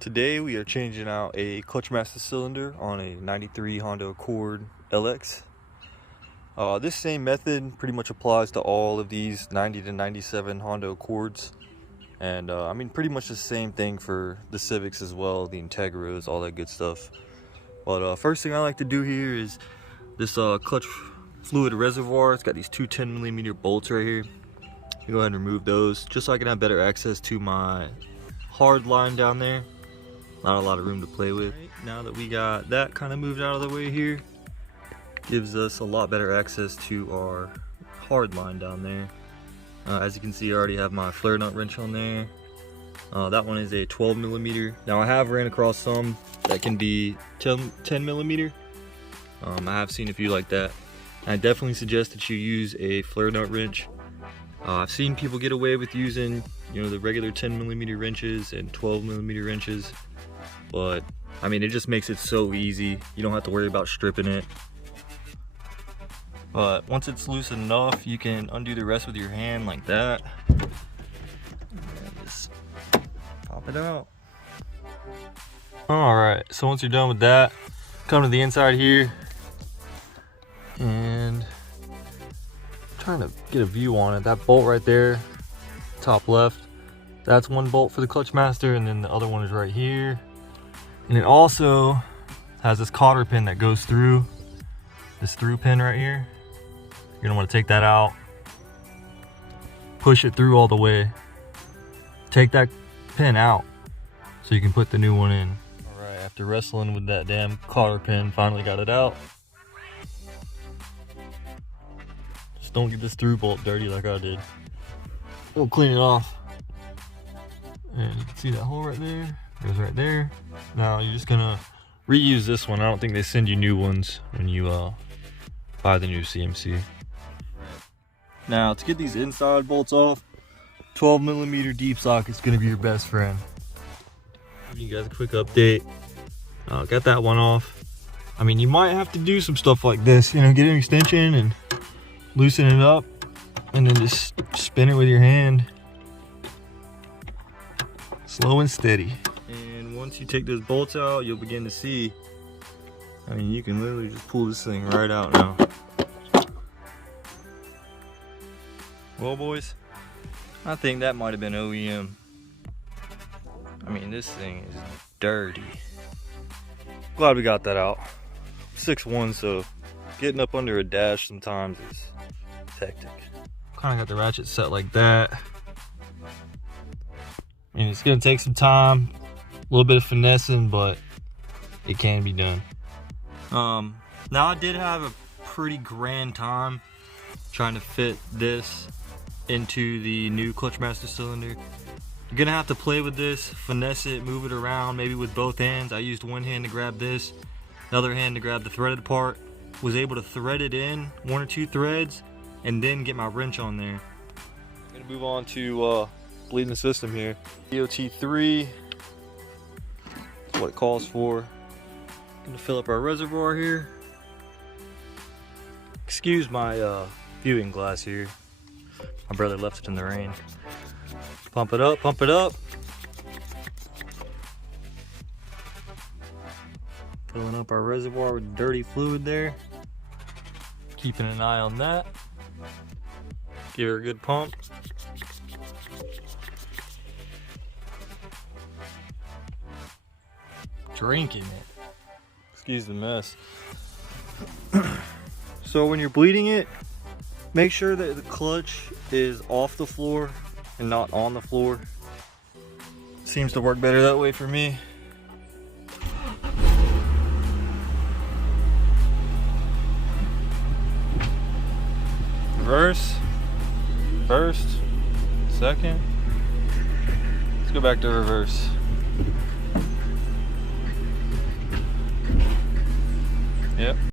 Today we are changing out a clutch master cylinder on a 93 Honda Accord LX. This same method pretty much applies to all of these 90 to 97 Honda Accords. And I mean pretty much the same thing for the Civics as well, the Integras, all that good stuff. But first thing I like to do here is this clutch fluid reservoir. It's got these two 10mm bolts right here. Go ahead and remove those just so I can have better access to my hard line down there. Not a lot of room to play with. Right, now that we got that kind of moved out of the way here, gives us a lot better access to our hard line down there. As you can see, I already have my flare nut wrench on there. That one is a 12mm. Now I have ran across some that can be 10mm. I have seen a few like that. I definitely suggest that you use a flare nut wrench. I've seen people get away with using, the regular 10mm wrenches and 12mm wrenches, but I mean, it just makes it so easy. You don't have to worry about stripping it. But once it's loose enough, you can undo the rest with your hand like that. And just pop it out. Alright, so once you're done with that, come to the inside here and trying to get a view on it. That bolt right there, top left, that's one bolt for the clutch master, and then the other one is right here. And it also has this cotter pin that goes through, this through pin right here. You're gonna want to take that out, push it through all the way, take that pin out so you can put the new one in. All right, after wrestling with that damn cotter pin, finally got it out. Just don't get this through bolt dirty like I did. We'll clean it off. And you can see that hole right there, goes right there. Now you're just gonna reuse this one. I don't think they send you new ones when you buy the new CMC. Now to get these inside bolts off, 12mm deep socket's gonna be your best friend. Give you guys a quick update. Got that one off. I mean, you might have to do some stuff like this, get an extension and loosen it up, and then just spin it with your hand. Slow and steady. And once you take those bolts out, you'll begin to see, I mean, you can literally just pull this thing right out now. Well, boys, I think that might have been OEM. I mean, this thing is dirty. Glad we got that out. 6'1", so getting up under a dash sometimes is hectic. Kind of got the ratchet set like that. And it's gonna take some time, a little bit of finessing, but it can be done. Now I did have a pretty grand time trying to fit this into the new clutch master cylinder. You're gonna have to play with this, finesse it, move it around, maybe with both hands. I used one hand to grab this, the other hand to grab the threaded part. Was able to thread it in, 1 or 2 threads, and then get my wrench on there. I'm gonna move on to bleeding the system here. DOT3, that's what it calls for. Gonna fill up our reservoir here. Excuse my viewing glass here. My brother left it in the rain. Pump it up, pump it up. Filling up our reservoir with dirty fluid there. Keeping an eye on that. Give her a good pump. Drinking it. Excuse the mess. So when you're bleeding it, make sure that the clutch is off the floor and not on the floor. Seems to work better that way for me. Reverse, first, second. Let's go back to reverse. Yep.